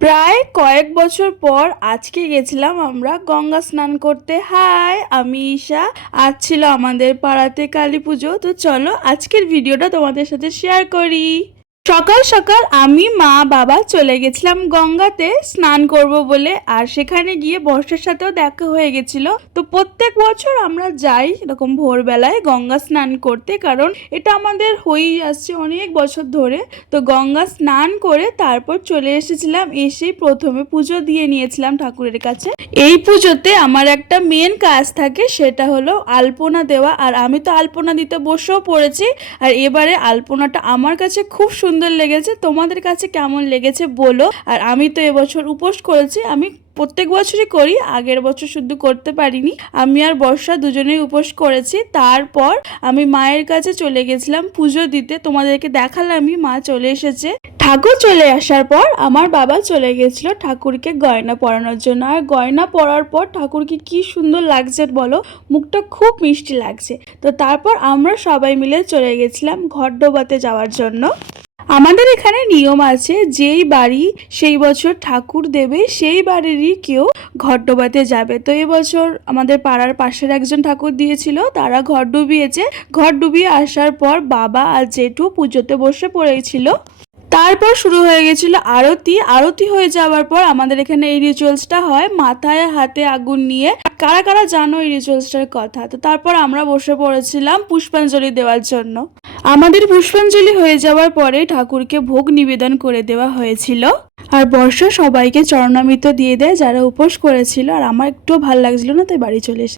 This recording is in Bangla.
প্রায় কয়েক বছর পর আজকে গেছিলাম আমরা গঙ্গা স্নান করতে। হাই, আমি ঈশা। আজ ছিল আমাদের পাড়াতে কালী পুজো। তো চলো আজকের ভিডিওটা তোমাদের সাথে শেয়ার করি। সকাল সকাল আমি, মা, বাবা চলে গেছিলাম গঙ্গাতে স্নান করব বলে। আর সেখানে গিয়ে বর্ষার সাথেও দেখা হয়ে গেছিল। তো প্রত্যেক বছর আমরা যাই এরকম ভোরবেলায় গঙ্গা স্নান করতে, কারণ এটা আমাদের হয়েই আসছে অনেক বছর ধরে। তো গঙ্গা স্নান করে তারপর চলে এসেছিলাম। এসেই প্রথমে পুজো দিয়ে নিয়েছিলাম ঠাকুরের কাছে। এই পুজোতে আমার একটা মেন কাজ থাকে, সেটা হলো আলপনা দেওয়া। আর আমি তো আলপনা দিতে বসেও পড়েছি। আর এবারে আলপনাটা আমার কাছে খুব সুন্দর লেগেছে। তোমাদের কাছে কেমন লেগেছে বলো। আর আমি তো এবছর উপোস করেছি। আমি প্রত্যেক বছরই করি, আগের বছর শুদ্ধ করতে পারিনি। আমি আর বর্ষা দুজনেই উপোস করেছি। তারপর আমি মায়ের কাছে চলে গেছিলাম পুজো দিতে। তোমাদেরকে দেখালামই, মা চলে এসেছে। ঠাকুর চলে আসার পর আমার বাবা চলে গেছিল ঠাকুরকে গয়না পরানোর জন্য। আর গয়না পরার পর ঠাকুরকে কি সুন্দর লাগছে বলো, মুখটা খুব মিষ্টি লাগছে। তো তারপর আমরা সবাই মিলে চলে গেছিলাম ঘট ডোবাতে যাওয়ার জন্য। আমাদের এখানে নিয়ম আছে, যেই বাড়ি সেই বছর ঠাকুর দেবে সেই বাড়িরই কেউ ঘট ডোবাতে যাবে। তো এবছর আমাদের পাড়ার পাশের একজন ঠাকুর দিয়েছিল, তারা ঘট ডুবিয়েছে। ঘট ডুবিয়ে আসার পর বাবা আর জেঠু পুজোতে বসে পড়েছিল। তারপর শুরু হয়ে গেছিল আরতি। আরতি হয়ে যাওয়ার পর আমাদের এখানে এই রিচুয়ালসটা হয়, মাথায় হাতে আগুন নিয়ে। কারা কারা জানো এই রিচুয়ালসটার কথা? তো তারপর আমরা বসে পড়েছিলাম পুষ্পাঞ্জলি দেওয়ার জন্য। আমাদের পুষ্পাঞ্জলি হয়ে যাওয়ার পরে ঠাকুরকে ভোগ নিবেদন করে দেওয়া হয়েছিল। আর বর্ষা সবাইকে চরণামৃত দিয়ে দেয় যারা উপোস করেছিল। আর আমার একটু ভালো লাগছিল না, তাই বাড়ি চলে এসেছি।